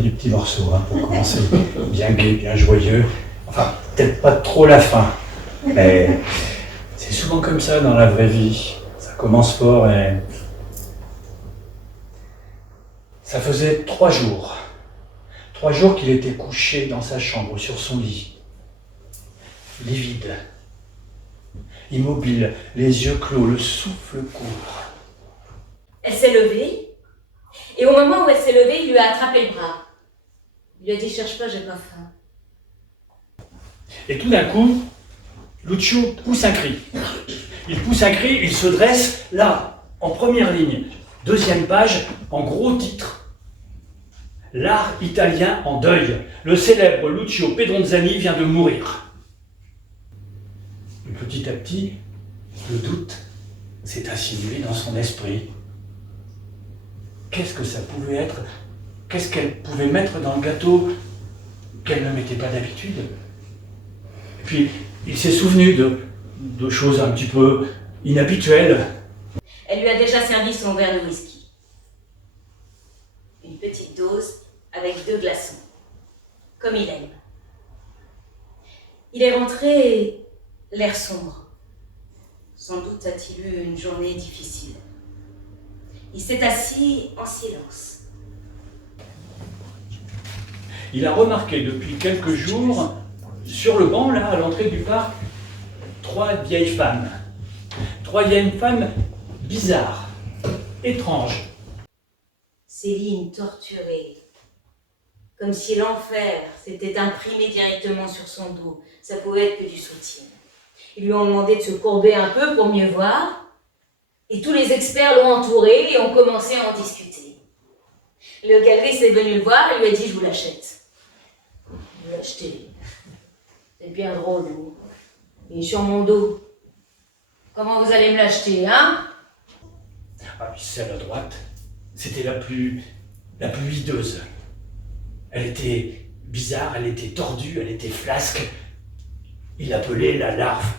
des petits morceaux, hein, pour commencer. Bien gai, bien joyeux. Enfin, peut-être pas trop la fin. Mais c'est souvent comme ça dans la vraie vie. Ça commence fort et... Ça faisait 3 jours. 3 jours qu'il était couché dans sa chambre, sur son lit. Livide. Immobile, les yeux clos, le souffle court. Elle s'est levée, et au moment où elle s'est levée, il lui a attrapé le bras. Il lui a dit « Cherche pas, j'ai pas faim ». Et tout d'un coup, Lucio pousse un cri. Il pousse un cri, il se dresse, là, en première ligne. 2e page, en gros titre. L'art italien en deuil. Le célèbre Lucio Pedronzani vient de mourir. Et petit à petit, le doute s'est insinué dans son esprit. Qu'est-ce que ça pouvait être? Qu'est-ce qu'elle pouvait mettre dans le gâteau qu'elle ne mettait pas d'habitude? Et puis, il s'est souvenu de choses un petit peu inhabituelles. Elle lui a déjà servi son verre de whisky. Une petite dose avec 2 glaçons, comme il aime. Il est rentré, l'air sombre. Sans doute a-t-il eu une journée difficile. Il s'est assis en silence. Il a remarqué depuis quelques jours, sur le banc, là, à l'entrée du parc, 3 vieilles femmes. 3 vieilles femmes bizarres, étranges. Céline torturée, comme si l'enfer s'était imprimé directement sur son dos. Ça pouvait être que du soutien. Ils lui ont demandé de se courber un peu pour mieux voir, et tous les experts l'ont entouré et ont commencé à en discuter. Le galeriste est venu le voir et lui a dit « Je vous l'achète ». Je vous l'acheter. C'est bien drôle, vous. Il est sur mon dos. Comment vous allez me l'acheter, hein? Ah puis celle à droite, c'était la plus hideuse. Elle était bizarre, elle était tordue, elle était flasque. Il l'appelait la larve